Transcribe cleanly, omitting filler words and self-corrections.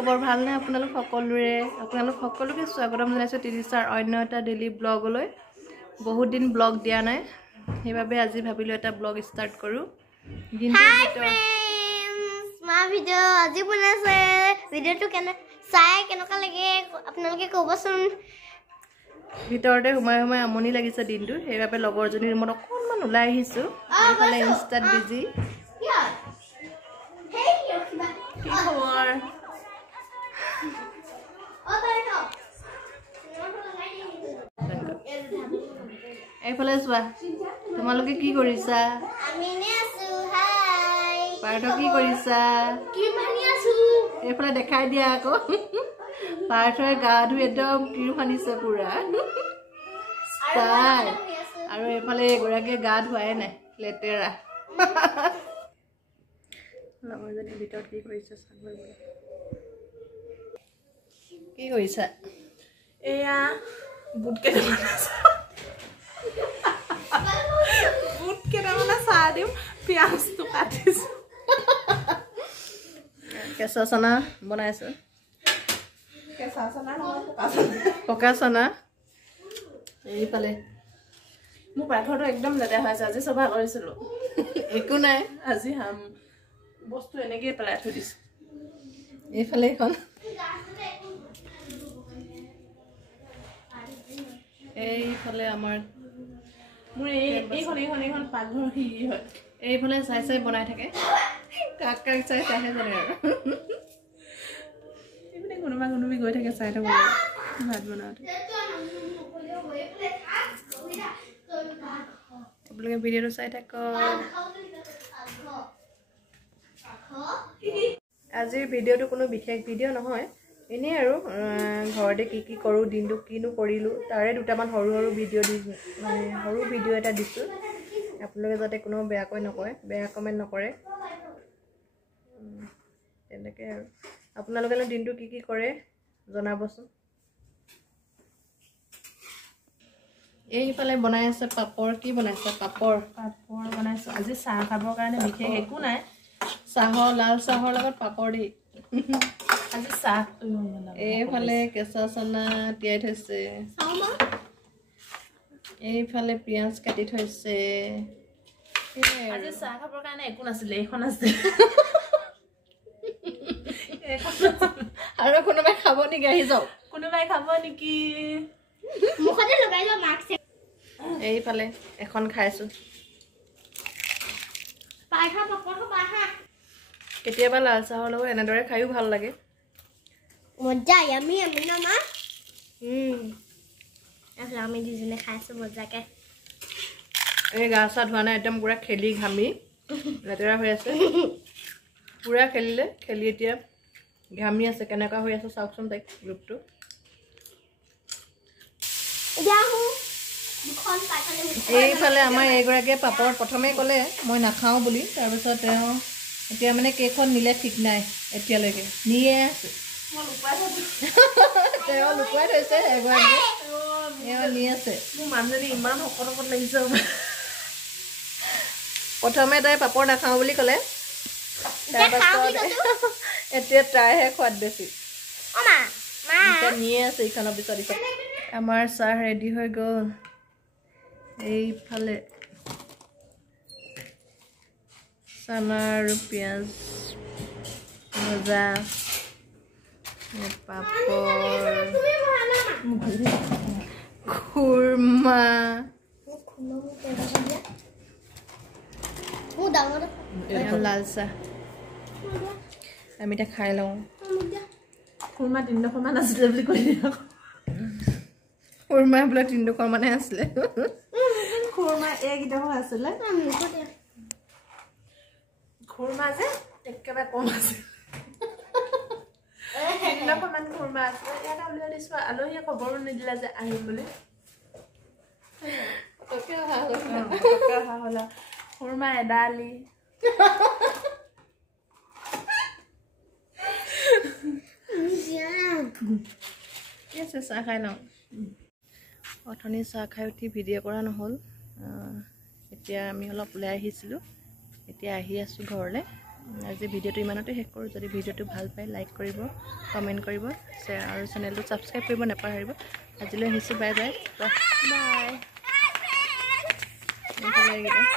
খবৰ ভালনে আপোনালোক সকলোৰে আপোনালোক সকলোকে স্বাগতম জনাইছো তিৰিছাৰ অন্য এটা ডেইলি ব্লগলৈ বহুত দিন ব্লগ দিয়া নাই সেইবাবে আজি ভাবিলো এটা ব্লগ ষ্টাৰ্ট কৰো হাই ফ্ৰেন্ডস মা ভিডিও আজি বনাইছে ভিডিওটো কেনেকা লাগে আপোনালোকে ক'বচোন ভিতৰতে সোমাই আমনি লাগিছে দিনটো সেইবাবে লগৰজনীৰ ৰুমত অকণমান ওলাই আহিছো এইফালে ইনষ্টাত বিজি কি খবৰ এইফালে চোৱা তোমালোকে কি কৰিছা আমি নে আছো হাই পাৰ্থ কি কৰিছা কি ভানি আছো এইফালে দেখাই দিয়া আকৌ পাৰ্থই গা ধুই একদম কিৰু ফানিছে পুৰা তাই আৰু এইফালে এগৰাকীয়ে গা ধুৱাই নাই লেতেৰা লগৰজনী ভিতৰত কি কৰিছে কি কৰিছা এয়া বুট কেইটামান চাহ দিম পিঁয়াজটো কাটিছো কেঁচা চানা বনাইছো কেঁচা চানা নহয় পকা চানা এইফালে মোৰ পাকঘৰটো একদম লেতেৰা হৈ আছে আজি চফা কৰিছিলো একো নাই আজি বস্তু এনেকৈ পেলাই থৈ দিছো এইফালে এখন এইফালে আমাৰ মোৰ এইখন পাকঘৰ সিৰি হয় এইফালে চাই চাই বনাই থাকে কাক কাক চাই চাইহে জানে আৰু এইপিনে কোনোবি গৈ থাকে চাই থাকো ভাত বনাওঁতে আপোনালোকে ভিডিঅ'টো চাই থাকক আজিৰ ভিডিঅ'টো কোনো বিশেষ ভিডিঅ' নহয় এনেই আৰু ঘৰতে কি কৰোঁ দিনটো কিনো কৰিলোঁ তাৰে দুটামান সৰু ভিডিঅ' সৰু ভিডিঅ' এটা দিছোঁ আপোনালোকে যাতে কোনো বেয়াকৈ নকয় বেয়া কমেণ্ট নকৰে তেনেকৈ আৰু আপোনালোকে দিনটো কি কৰে জনাবচোন এইফালে বনাই আছে পাপৰ কি বনাইছে পাপৰ বনাইছো আজি চাহ খাবৰ কাৰণে বিশেষ একো নাই লাল চাহৰ লগত পাপৰ দি আজি চাহ এইফালে কেঁচা চানা তিয়াই থৈছে এইফালে পিঁয়াজ কাটি থৈছে আজি চাহ খাবৰ কাৰণে একো নাছিলে এইখন আছে আৰু কোনোবাই খাব নেকি আহি যাওক কোনোবাই খাব নেকি মুখতে লগাই লোৱা মাস্ক এইফালে এখন খাইছো পাইখা পাপৰ পাহা কেতিয়াবা লাল চাহৰ লগত এনেদৰে খাইও ভাল লাগে মজা ইয়ামি না মা আমি দুজনে খাইছো মজাকে এই গা চা ধোৱা নাই একদম পুৰা খেলি ঘামি লেতেৰা হৈ আছে পুৰা খেলি এতিয়া ঘামি আছে কেনেকুৱা হৈ আছে চাওকচোন তাইক গ্ৰুপটো এইফালে আমাৰ এইগৰাকীয়ে পাপৰ প্ৰথমে ক'লে মই নাখাওঁ বুলি তাৰপিছত তেওঁ এতিয়া মানে কেইখন নিলে ঠিক নাই এতিয়ালৈকে নিয়ে আছে তেওঁ লুকুৱাই থৈছে এগৰাকীয়ে এওঁ নি আছে মোৰ মানুহজনী ইমান শকত লাগিছে প্ৰথমে তাই পাপৰ নাখাওঁ বুলি ক'লে তাৰপাছত এতিয়া তাইহে খোৱাত বেছি এতিয়া নিয়ে আছে ইখনৰ পিছত ইখন আমাৰ চাহ ৰেডি হৈ গ'ল এইফালে চানা আৰু পিঁয়াজ ভজা পাপৰ খুৰমা লাল চাহ আমি এতিয়া খাই লওঁ খুৰমা 300 মান আছিলে বুলি কৈ দিয়া খুৰমা বোলে 300 মানে আছিলে খুৰমা এইকেইটাও আছিলে খুৰমা যে একেবাৰে কম আছে 300 মান খুৰমা আছে ইয়াত উলিয়াই দিছো আলহীয়ে খবৰো নিদিলা যে আহিম বুলি খুৰমা এডালি ঠিক আছে চাহ খাই লওঁ অথনি চাহ খাই উঠি ভিডিঅ' কৰা নহ'ল এতিয়া আমি অলপ ওলাই আহিছিলোঁ এতিয়া আহি আছোঁ ঘৰলৈ আজি ভিডিঅ'টো ইমানতে শেষ কৰোঁ যদি ভিডিঅ'টো ভাল পায় লাইক কৰিব কমেণ্ট কৰিব শ্বেয়াৰ আৰু চেনেলটো ছাবস্ক্ৰাইব কৰিব নাপাহৰিব আজিলৈ আহিছোঁ বাই বাই বাই বাই